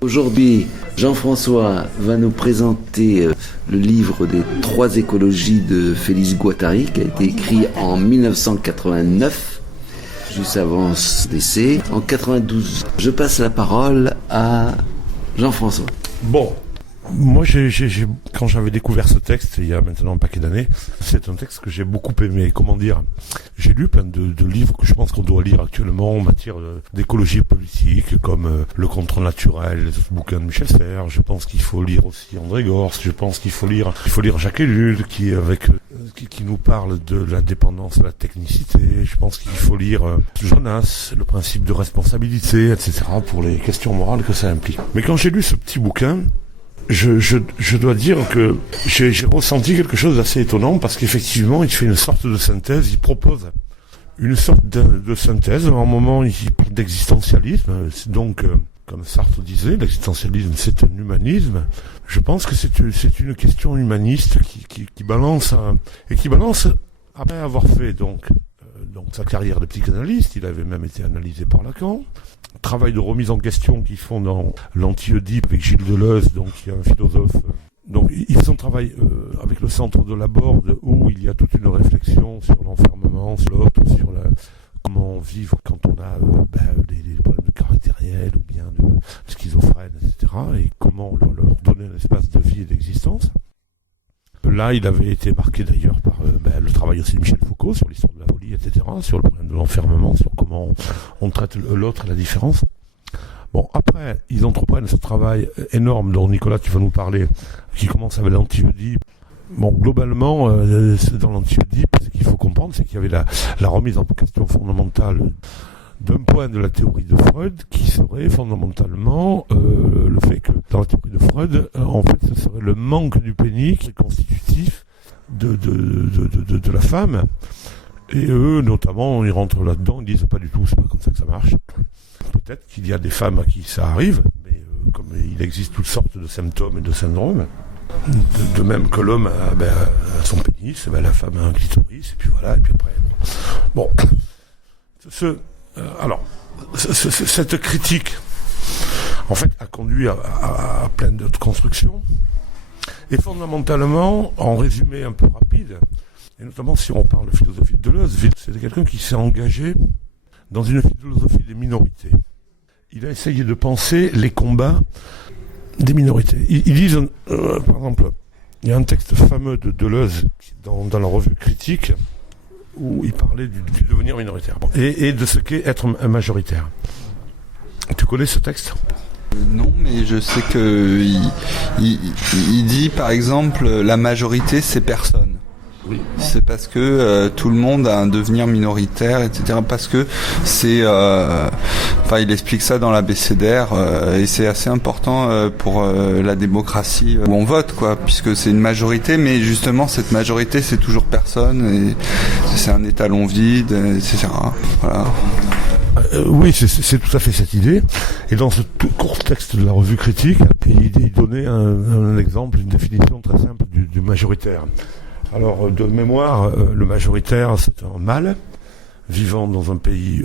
Aujourd'hui, Jean-François va nous présenter le livre des 3 écologies de Félix Guattari, qui a été écrit en 1989, juste avant ce décès, en 92. Je passe la parole à Jean-François. Bon, moi, quand j'avais découvert ce texte, il y a maintenant un paquet d'années, c'est un texte que j'ai beaucoup aimé. Comment dire ? J'ai lu plein de livres que je pense qu'on doit lire actuellement en matière d'écologie politique, comme Le Contrôle naturel, les autres bouquins de Michel Serres. Je pense qu'il faut lire aussi André Gorz. Je pense qu'il faut lire Jacques Ellul, qui nous parle de la dépendance à la technicité. Je pense qu'il faut lire Jonas, le principe de responsabilité, etc., pour les questions morales que ça implique. Mais quand j'ai lu ce petit bouquin, je dois dire que j'ai ressenti quelque chose d'assez étonnant, parce qu'effectivement, il fait une sorte de synthèse, il propose une sorte de synthèse. À un moment, il parle d'existentialisme, donc, comme Sartre disait, l'existentialisme, c'est un humanisme. Je pense que c'est une question humaniste qui balance, après avoir fait donc sa carrière de psychanalyste. Il avait même été analysé par Lacan. Travail de remise en question qu'ils font dans l'Anti-Oedipe avec Gilles Deleuze, donc qui est un philosophe. Donc ils font un travail avec le centre de Laborde, où il y a toute une réflexion sur l'enfermement, sur l'autre, sur comment vivre quand on a des problèmes caractériels ou bien de schizophrène, etc. Et comment leur donner un espace de vie et d'existence. Là, il avait été marqué d'ailleurs par le travail aussi de Michel Foucault sur l'histoire de la folie, etc., sur le problème de l'enfermement, sur comment on traite l'autre et la différence. Bon, après, ils entreprennent ce travail énorme dont Nicolas, tu vas nous parler, qui commence avec l'Anti-Oedipe. Bon, globalement, dans l'Anti-Oedipe, ce qu'il faut comprendre, c'est qu'il y avait la remise en question fondamentale d'un point de la théorie de Freud, qui serait fondamentalement le fait que dans la théorie de Freud, en fait, ce serait le manque du pénis qui est constitutif de la femme. Et eux, notamment, ils rentrent là-dedans, ils disent pas du tout, c'est pas comme ça que ça marche. Peut-être qu'il y a des femmes à qui ça arrive, mais comme il existe toutes sortes de symptômes et de syndromes, de même que l'homme a son pénis, la femme a un clitoris, et puis voilà, et puis après, bon. Alors, cette critique, en fait, a conduit à plein d'autres constructions. Et fondamentalement, en résumé un peu rapide, et notamment si on parle de philosophie de Deleuze, c'est quelqu'un qui s'est engagé dans une philosophie des minorités. Il a essayé de penser les combats des minorités. Ils disent, par exemple, il y a un texte fameux de Deleuze dans la revue Critique, où il parlait du devenir minoritaire et de ce qu'est être un majoritaire. Tu connais ce texte ? Non, mais je sais que il dit par exemple la majorité c'est personne. Oui. C'est parce que tout le monde a un devenir minoritaire, etc. Parce que c'est, il explique ça dans l'abécédaire et c'est assez important pour la démocratie où on vote, quoi, puisque c'est une majorité, mais justement cette majorité c'est toujours personne et c'est un étalon vide, etc. Voilà. Oui, c'est tout à fait cette idée. Et dans ce tout court texte de la revue Critique, il donnait un exemple, une définition très simple du majoritaire. Alors, de mémoire, le majoritaire, c'est un mâle vivant dans un pays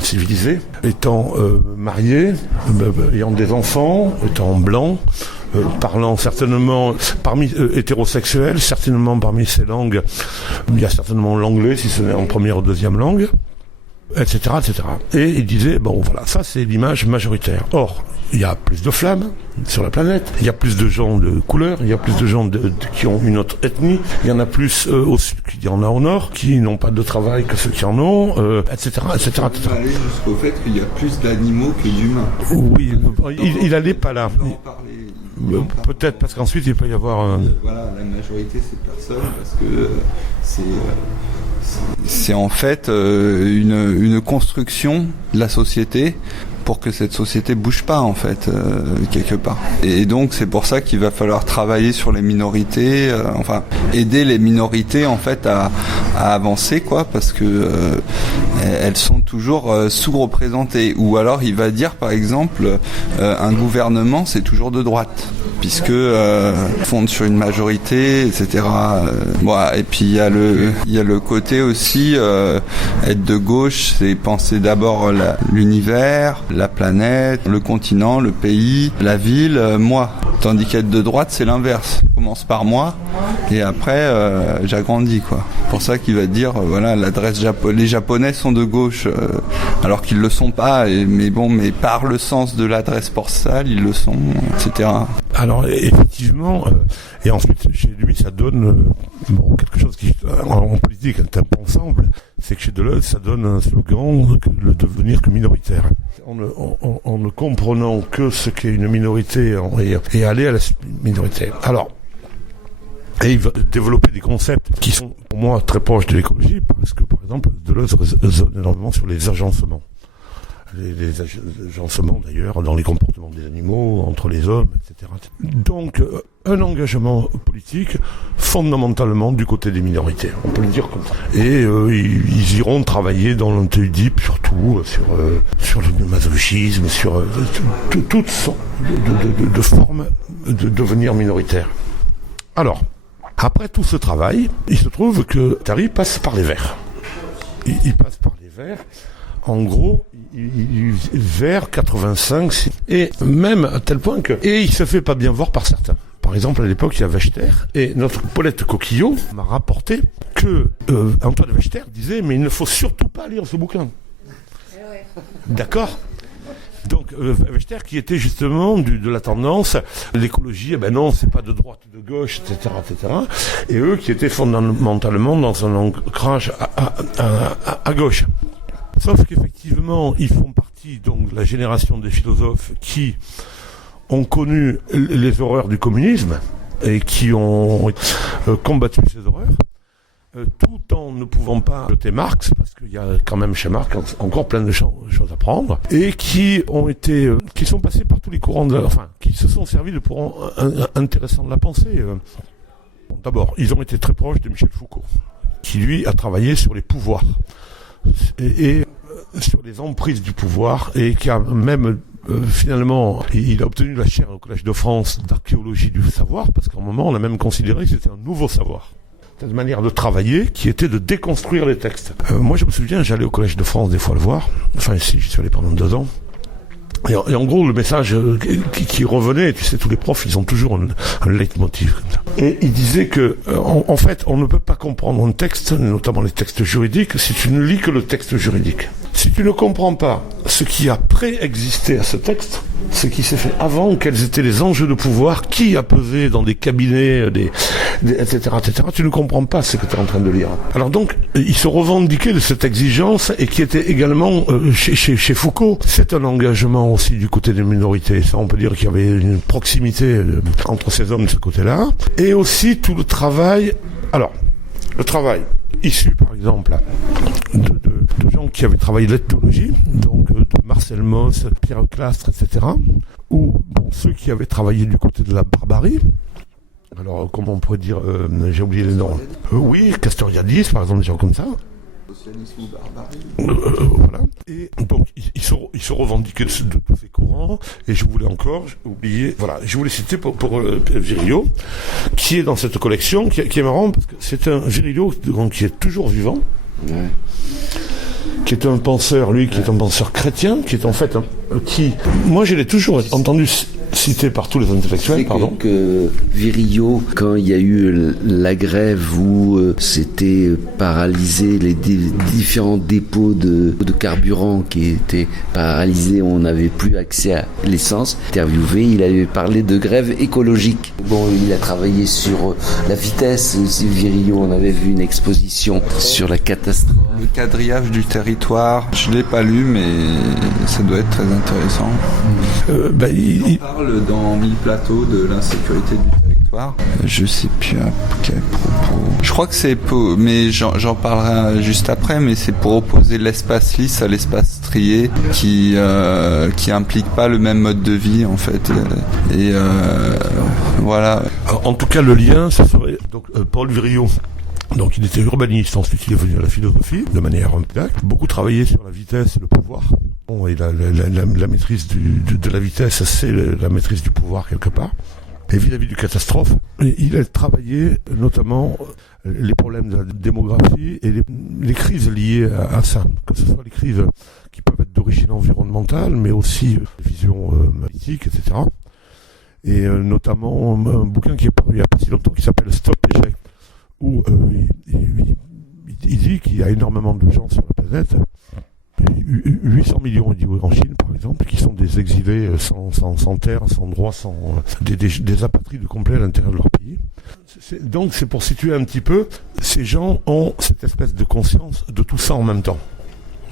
civilisé, étant marié, ayant des enfants, étant blanc, parlant certainement parmi hétérosexuels, certainement parmi ces langues, il y a certainement l'anglais si ce n'est en première ou deuxième langue, etc., etc. Et il disait, bon voilà, ça c'est l'image majoritaire. Or, il y a plus de flammes sur la planète, il y a plus de gens de couleur, il y a plus de gens qui ont une autre ethnie, il y en a plus au sud qu'il y en a au nord, qui n'ont pas de travail que ceux qui en ont, etc., etc., etc. Il allait jusqu'au fait qu'il y a plus d'animaux que d'humains. Oui, il allait pas là. Peut-être parce qu'ensuite il peut y avoir Voilà, la majorité c'est personne, parce que c'est en fait une construction de la société pour que cette société bouge pas, en fait, quelque part. Et donc c'est pour ça qu'il va falloir travailler sur les minorités, aider les minorités en fait à avancer, quoi, parce que elles sont toujours sous-représentées. Ou alors il va dire par exemple un gouvernement c'est toujours de droite. puisque fonde sur une majorité, etc. Voilà. Et puis il y a le côté aussi être de gauche, c'est penser d'abord l'univers, la planète, le continent, le pays, la ville, moi. Tandis qu'être de droite, c'est l'inverse. Je commence par moi et après j'agrandis, quoi. C'est pour ça qu'il va dire voilà, les Japonais sont de gauche alors qu'ils le sont pas, mais par le sens de l'adresse postale, ils le sont, etc. Alors effectivement, et ensuite chez lui ça donne quelque chose qui en politique est impensable, c'est que chez Deleuze ça donne un slogan, le devenir que minoritaire. En ne comprenant que ce qu'est une minorité et aller à la minorité. Alors, et il va développer des concepts qui sont pour moi très proches de l'écologie, parce que par exemple Deleuze raisonne énormément sur les agencements. Les agencements d'ailleurs dans les comportements des animaux, entre les hommes, etc. Donc un engagement politique fondamentalement du côté des minorités, on peut le dire comme ça. Et ils iront travailler dans l'anti-Oedipe surtout, sur le masochisme, sur toutes sortes de formes de devenir minoritaire. Alors, après tout ce travail, il se trouve que Guattari passe par les Verts. Il passe par les Verts. En gros, vers 85, et même à tel point et il se fait pas bien voir par certains. Par exemple, à l'époque, il y a Wechter, et notre Paulette Coquillot m'a rapporté que Antoine Wechter disait, mais il ne faut surtout pas lire ce bouquin. D'accord ? Donc, Wechter, qui était justement de la tendance, l'écologie, non, c'est pas de droite, de gauche, etc., etc., et eux qui étaient fondamentalement dans un ancrage à gauche. Sauf qu'effectivement, ils font partie donc de la génération des philosophes qui ont connu les horreurs du communisme et qui ont combattu ces horreurs, tout en ne pouvant pas jeter Marx, parce qu'il y a quand même chez Marx encore plein de choses à prendre, et qui sont passés par tous les courants qui se sont servis de courants intéressants de la pensée. D'abord, ils ont été très proches de Michel Foucault, qui lui a travaillé sur les pouvoirs. Et sur les emprises du pouvoir, et qui a même finalement, il a obtenu la chaire au Collège de France d'archéologie du savoir, parce qu'à un moment on a même considéré que c'était un nouveau savoir. Cette manière de travailler qui était de déconstruire les textes. Moi je me souviens, j'allais au Collège de France des fois le voir, enfin ici je suis allé pendant 2 ans. Et en gros, le message qui revenait, tu sais, tous les profs, ils ont toujours un leitmotiv comme ça. Et il disait que, en fait, on ne peut pas comprendre un texte, notamment les textes juridiques, si tu ne lis que le texte juridique. Si tu ne comprends pas ce qui a préexisté à ce texte, ce qui s'est fait avant, quels étaient les enjeux de pouvoir, qui a pesé dans des cabinets, etc., tu ne comprends pas ce que tu es en train de lire. Alors donc, il se revendiquait de cette exigence, et qui était également chez Foucault. C'est un engagement aussi du côté des minorités. Ça, on peut dire qu'il y avait une proximité entre ces hommes de ce côté-là. Et aussi tout le travail. Alors, le travail issu, par exemple, de gens qui avaient travaillé l'ethnologie, donc de Marcel Mauss, Pierre Clastres, etc., ou ceux qui avaient travaillé du côté de la barbarie. Alors, comment on pourrait dire, j'ai oublié les noms. Oui, Castoriadis, par exemple, des gens comme ça. Socialisme ou barbarie. Voilà. Et donc, ils se revendiquaient de tous ces courants, et je voulais citer pour Virilio, qui est dans cette collection, qui est marrant, parce que c'est un Virilio qui est toujours vivant, qui est un penseur, lui, qui est un penseur chrétien, qui est en fait moi je l'ai toujours entendu cité par tous les intellectuels, que Virilio, quand il y a eu la grève où c'était paralysé, les différents dépôts de carburant qui étaient paralysés, on n'avait plus accès à l'essence, interviewé, il avait parlé de grève écologique. Bon, il a travaillé sur la vitesse aussi, Virilio, on avait vu une exposition sur la catastrophe. Le quadrillage du territoire, je l'ai pas lu, mais ça doit être très intéressant. Il parle dans 1000 plateaux de l'insécurité du territoire. Je sais plus à quel propos. Je crois que c'est mais j'en parlerai juste après, mais c'est pour opposer l'espace lisse à l'espace strié qui implique pas le même mode de vie en fait. Et voilà. En tout cas, le lien, ça serait donc Paul Virilio. Donc il était urbaniste, ensuite il est venu à la philosophie, de manière beaucoup travaillé sur la vitesse et le pouvoir. Et la maîtrise de la vitesse, c'est la maîtrise du pouvoir quelque part. et vis-à-vis du catastrophe. Et il a travaillé notamment les problèmes de la démographie et les crises liées à ça, que ce soit les crises qui peuvent être d'origine environnementale, mais aussi vision politique, etc. Et notamment un bouquin qui est paru il n'y a pas si longtemps qui s'appelle Stop Échec, où il dit qu'il y a énormément de gens sur la planète, 800 millions, il dit, en Chine par exemple, qui sont des exilés sans terre, sans droit, des apatrides complets à l'intérieur de leur pays. Donc c'est pour situer un petit peu, ces gens ont cette espèce de conscience de tout ça en même temps.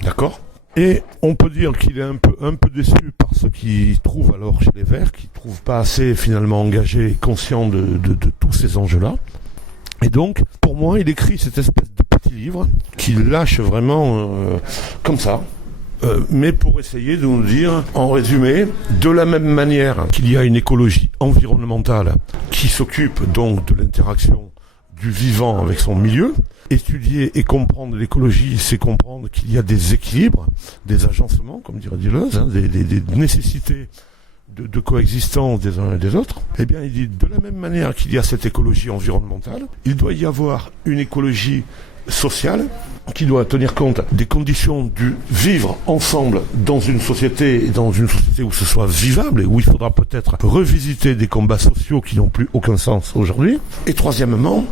D'accord ? Et on peut dire qu'il est un peu déçu par ce qu'il trouve alors chez les Verts, qu'il ne trouve pas assez finalement engagé et conscient de tous ces enjeux-là. Et donc, pour moi, il écrit cette espèce de petit livre qu'il lâche vraiment comme ça, mais pour essayer de nous dire, en résumé, de la même manière qu'il y a une écologie environnementale qui s'occupe donc de l'interaction du vivant avec son milieu. Étudier et comprendre l'écologie, c'est comprendre qu'il y a des équilibres, des agencements, comme dirait Deleuze, des nécessités de coexistence des uns et des autres. Eh bien, il dit, de la même manière qu'il y a cette écologie environnementale, il doit y avoir une écologie sociale qui doit tenir compte des conditions du vivre ensemble dans une société où ce soit vivable et où il faudra peut-être revisiter des combats sociaux qui n'ont plus aucun sens aujourd'hui. Et troisièmement,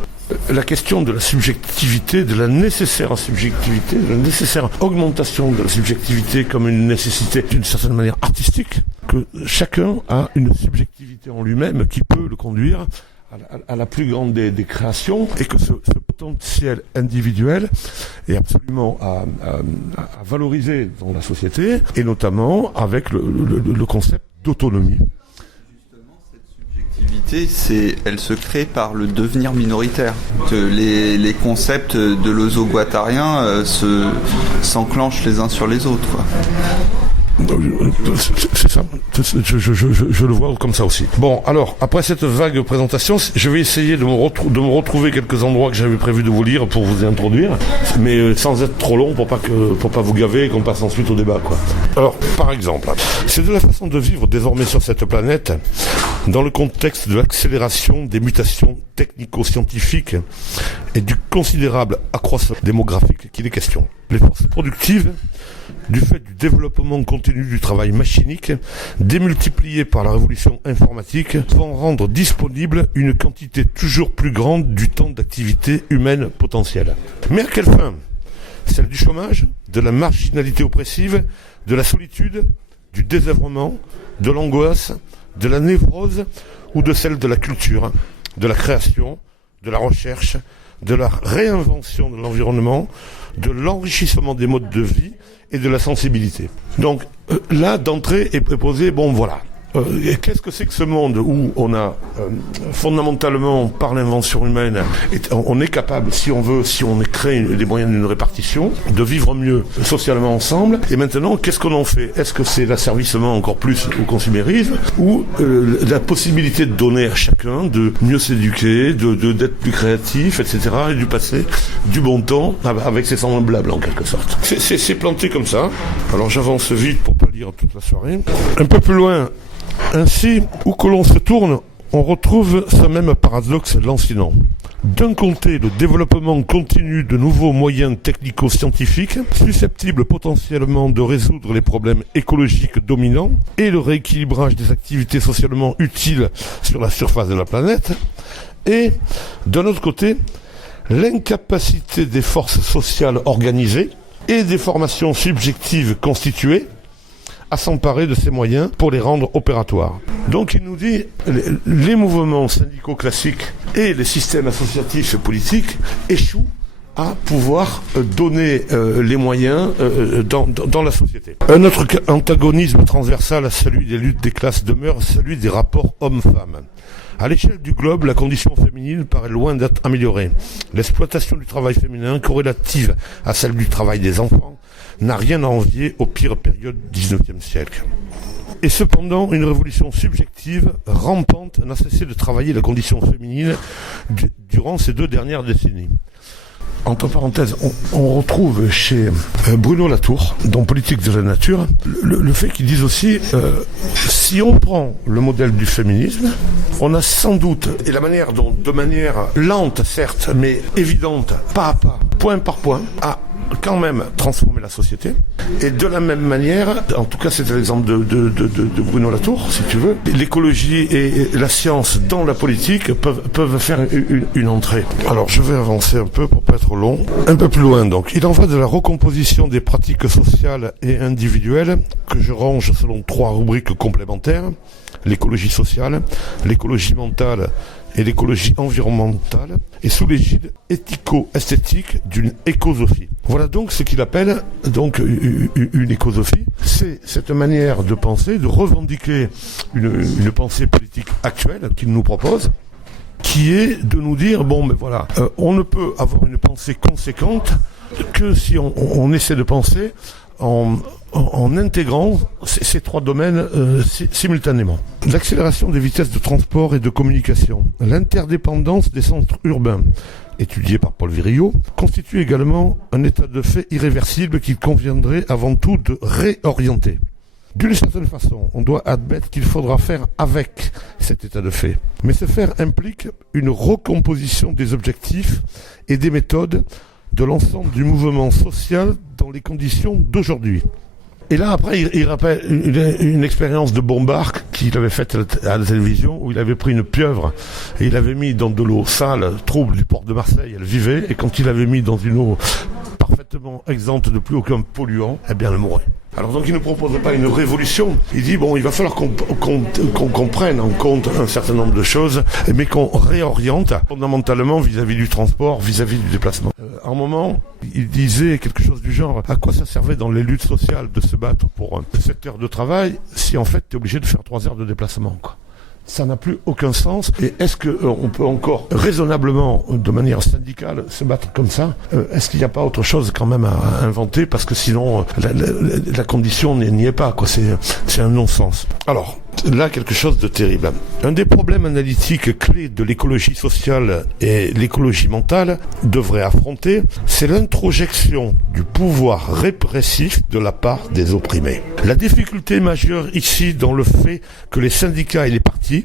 la question de la subjectivité, de la nécessaire subjectivité, de la nécessaire augmentation de la subjectivité comme une nécessité d'une certaine manière artistique, que chacun a une subjectivité en lui-même qui peut le conduire à la plus grande des créations, et que ce potentiel individuel est absolument à valoriser dans la société, et notamment avec le concept d'autonomie. Elle se crée par le devenir minoritaire. Les concepts de l'ozo-guattarien s'enclenchent les uns sur les autres, quoi. C'est ça, je le vois comme ça aussi. Bon, alors, après cette vague présentation, je vais essayer de me retrouver quelques endroits que j'avais prévu de vous lire pour vous introduire, mais sans être trop long pour pas vous gaver et qu'on passe ensuite au débat, quoi. Alors, par exemple, c'est de la façon de vivre désormais sur cette planète, dans le contexte de l'accélération des mutations technico-scientifiques et du considérable accroissement démographique qu'il est question. Les forces productives, du fait du développement continu du travail machinique, démultiplié par la révolution informatique, vont rendre disponible une quantité toujours plus grande du temps d'activité humaine potentielle. Mais à quelle fin ? Celle du chômage, de la marginalité oppressive, de la solitude, du désœuvrement, de l'angoisse, de la névrose ou de celle de la culture, de la création, de la recherche, de la réinvention de l'environnement, de l'enrichissement des modes de vie et de la sensibilité. Donc là, d'entrée est posé, bon voilà, qu'est-ce que c'est que ce monde où on a fondamentalement, par l'invention humaine, on est capable, si on veut, si on crée des moyens d'une répartition, de vivre mieux socialement ensemble. Et maintenant, qu'est-ce qu'on en fait ? Est-ce que c'est l'asservissement encore plus au consumérisme, ou la possibilité de donner à chacun de mieux s'éduquer, d'être plus créatif, etc., et du passer du bon temps avec ses semblables en quelque sorte. C'est planté comme ça. Alors j'avance vite pour pas lire toute la soirée. Un peu plus loin, ainsi, où que l'on se tourne, on retrouve ce même paradoxe lancinant. D'un côté, le développement continu de nouveaux moyens technico-scientifiques, susceptibles potentiellement de résoudre les problèmes écologiques dominants, et le rééquilibrage des activités socialement utiles sur la surface de la planète, et, d'un autre côté, l'incapacité des forces sociales organisées et des formations subjectives constituées à s'emparer de ces moyens pour les rendre opératoires. Donc il nous dit, les mouvements syndicaux classiques et les systèmes associatifs et politiques échouent à pouvoir donner les moyens dans la société. Un autre antagonisme transversal, celui des luttes des classes, demeure celui des rapports hommes-femmes. À l'échelle du globe, la condition féminine paraît loin d'être améliorée. L'exploitation du travail féminin, corrélative à celle du travail des enfants, n'a rien à envier aux pires périodes du XIXe siècle. Et cependant, une révolution subjective, rampante, n'a cessé de travailler la condition féminine durant ces 2 dernières décennies. entre parenthèses, on retrouve chez Bruno Latour, dans Politique de la nature, le fait qu'ils disent aussi, si on prend le modèle du féminisme, on a sans doute, et la manière dont, de manière lente certes, mais évidente, pas à pas, point par point, à quand même transformer la société. Et de la même manière, en tout cas c'est l'exemple de Bruno Latour, si tu veux, l'écologie et la science dans la politique peuvent faire une entrée. Alors je vais avancer un peu pour pas être long. Un peu plus loin donc. Il en va de la recomposition des pratiques sociales et individuelles que je range selon 3 rubriques complémentaires. L'écologie sociale, l'écologie mentale et l'écologie environnementale, et sous l'égide éthico-esthétique d'une écosophie. Voilà donc ce qu'il appelle donc une écosophie. C'est cette manière de penser, de revendiquer une pensée politique actuelle qu'il nous propose, qui est de nous dire, bon mais voilà, on ne peut avoir une pensée conséquente que si on essaie de penser en intégrant ces 3 domaines simultanément. L'accélération des vitesses de transport et de communication, l'interdépendance des centres urbains, étudié par Paul Virilio, constitue également un état de fait irréversible qu'il conviendrait avant tout de réorienter. D'une certaine façon, on doit admettre qu'il faudra faire avec cet état de fait. Mais ce faire implique une recomposition des objectifs et des méthodes de l'ensemble du mouvement social dans les conditions d'aujourd'hui. Et là, après, il rappelle une expérience de Bombard qu'il avait faite à la télévision, où il avait pris une pieuvre et il l'avait mis dans de l'eau sale, trouble du port de Marseille, elle vivait, et quand il l'avait mis dans une eau parfaitement exempte de plus aucun polluant, eh bien elle mourait. Alors donc il ne propose pas une révolution, il dit bon il va falloir qu'on prenne en compte un certain nombre de choses, mais qu'on réoriente fondamentalement vis-à-vis du transport, vis-à-vis du déplacement. À un moment, il disait quelque chose du genre, à quoi ça servait dans les luttes sociales de se battre pour 7 heures de travail si en fait tu es obligé de faire 3 heures de déplacement, quoi. Ça n'a plus aucun sens. Et est-ce qu'on peut encore raisonnablement, de manière syndicale, se battre comme ça ? Est-ce qu'il n'y a pas autre chose quand même à inventer ? Parce que sinon, la condition n'y est pas, quoi. C'est un non-sens. Alors, là, quelque chose de terrible. Un des problèmes analytiques clés de l'écologie sociale et l'écologie mentale devrait affronter, c'est l'introjection du pouvoir répressif de la part des opprimés. La difficulté majeure ici dans le fait que les syndicats et les partis,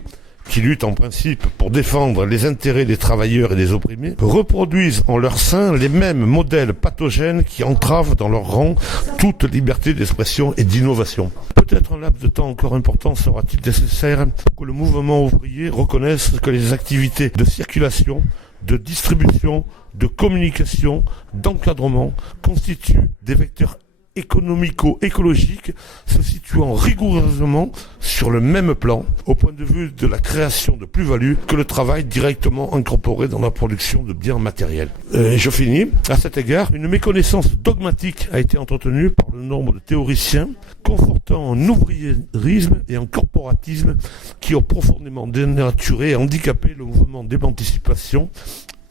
qui luttent en principe pour défendre les intérêts des travailleurs et des opprimés, reproduisent en leur sein les mêmes modèles pathogènes qui entravent dans leur rang toute liberté d'expression et d'innovation. Peut-être un laps de temps encore important sera-t-il nécessaire pour que le mouvement ouvrier reconnaisse que les activités de circulation, de distribution, de communication, d'encadrement constituent des vecteurs économico-écologiques se situant rigoureusement sur le même plan au point de vue de la création de plus-value que le travail directement incorporé dans la production de biens matériels. Et je finis. À cet égard, une méconnaissance dogmatique a été entretenue par le nombre de théoriciens confortant un ouvriérisme et un corporatisme qui ont profondément dénaturé et handicapé le mouvement d'émancipation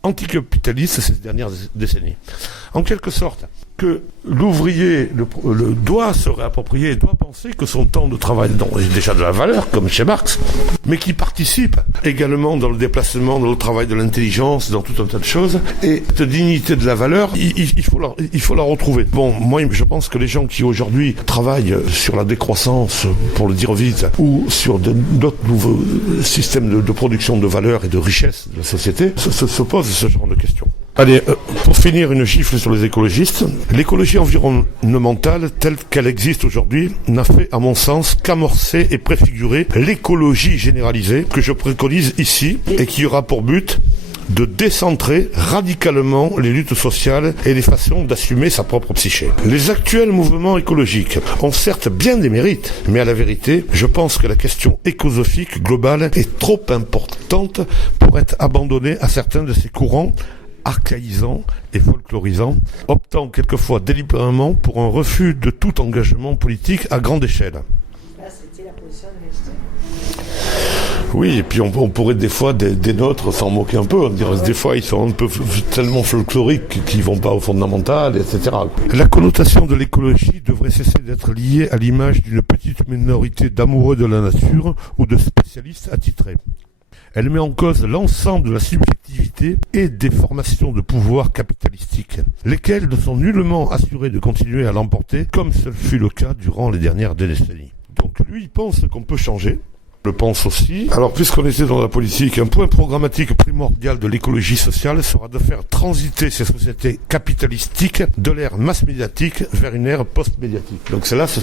anticapitaliste ces dernières décennies. En quelque sorte, que l'ouvrier doit se réapproprier, doit penser que son temps de travail est déjà de la valeur, comme chez Marx, mais qui participe également dans le déplacement, dans le travail de l'intelligence, dans tout un tas de choses. Et cette dignité de la valeur, il faut la retrouver. Bon, moi, je pense que les gens qui aujourd'hui travaillent sur la décroissance, pour le dire vite, ou sur d'autres nouveaux systèmes de production de valeur et de richesse de la société, se posent ce genre de questions. Allez, pour finir, une gifle sur les écologistes. L'écologie environnementale, telle qu'elle existe aujourd'hui, n'a fait, à mon sens, qu'amorcer et préfigurer l'écologie généralisée que je préconise ici et qui aura pour but de décentrer radicalement les luttes sociales et les façons d'assumer sa propre psyché. Les actuels mouvements écologiques ont certes bien des mérites, mais à la vérité, je pense que la question écosophique globale est trop importante pour être abandonnée à certains de ces courants archaïsants et folklorisants, optant quelquefois délibérément pour un refus de tout engagement politique à grande échelle. Là, c'était la position de l'Institut. Oui, et puis on pourrait des fois des nôtres s'en moquer un peu, dire des fois ils sont un peu tellement folkloriques qu'ils vont pas au fondamental, etc. La connotation de l'écologie devrait cesser d'être liée à l'image d'une petite minorité d'amoureux de la nature ou de spécialistes attitrés. Elle met en cause l'ensemble de la subjectivité et des formations de pouvoir capitalistiques, lesquelles ne sont nullement assurées de continuer à l'emporter, comme ce fut le cas durant les dernières décennies. Donc lui, il pense qu'on peut changer. Je le pense aussi. Alors, puisqu'on était dans la politique, un point programmatique primordial de l'écologie sociale sera de faire transiter ces sociétés capitalistiques de l'ère mass médiatique vers une ère post-médiatique. Donc c'est là ce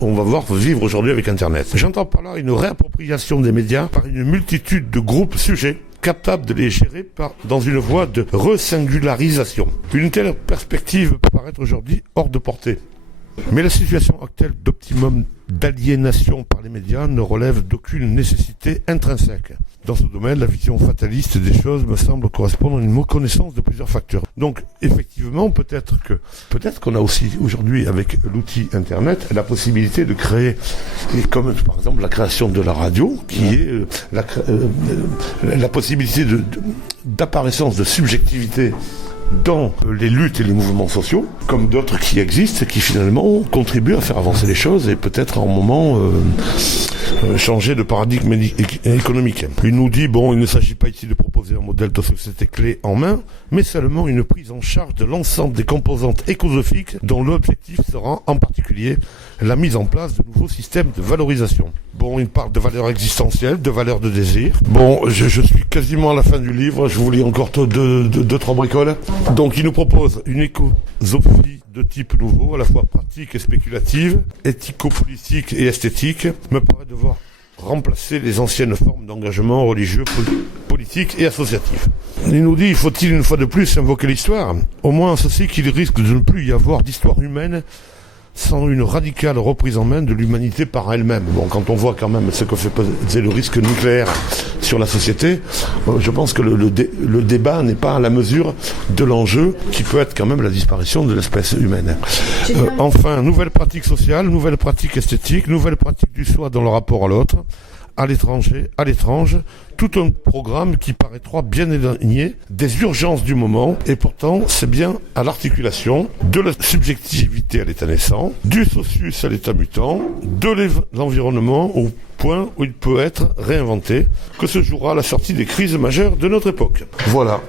on va voir vivre aujourd'hui avec Internet. J'entends par là une réappropriation des médias par une multitude de groupes sujets capable de les gérer dans une voie de resingularisation. Une telle perspective peut paraître aujourd'hui hors de portée. Mais la situation actuelle d'optimum d'aliénation par les médias ne relève d'aucune nécessité intrinsèque. Dans ce domaine, la vision fataliste des choses me semble correspondre à une méconnaissance de plusieurs facteurs. Donc, effectivement, peut-être qu'on a aussi aujourd'hui, avec l'outil Internet, la possibilité de créer, comme par exemple la création de la radio, qui est la possibilité d'apparaissance de subjectivité dans les luttes et les mouvements sociaux, comme d'autres qui existent et qui finalement contribuent à faire avancer les choses et peut-être à un moment changer de paradigme économique. Il nous dit, il ne s'agit pas ici de proposer un modèle de société clé en main, mais seulement une prise en charge de l'ensemble des composantes écosophiques dont l'objectif sera en particulier la mise en place de nouveaux systèmes de valorisation. Il parle de valeurs existentielles, de valeurs de désir. Je suis quasiment à la fin du livre, je vous lis encore deux, trois bricoles. Donc il nous propose une écosophie de type nouveau, à la fois pratique et spéculative, éthico-politique et esthétique, me paraît devoir remplacer les anciennes formes d'engagement religieux, politique et associatif. Il nous dit, faut-il une fois de plus invoquer l'histoire ? Au moins ceci qu'il risque de ne plus y avoir d'histoire humaine sans une radicale reprise en main de l'humanité par elle-même. Quand on voit quand même ce que fait peser le risque nucléaire sur la société, je pense que le débat n'est pas à la mesure de l'enjeu qui peut être quand même la disparition de l'espèce humaine. Enfin, nouvelles pratiques sociales, nouvelles pratiques esthétiques, nouvelles pratiques du soi dans le rapport à l'autre, à l'étrange, tout un programme qui paraîtra bien éloigné des urgences du moment, et pourtant c'est bien à l'articulation de la subjectivité à l'état naissant, du socius à l'état mutant, de l'environnement au point où il peut être réinventé, que se jouera la sortie des crises majeures de notre époque. Voilà.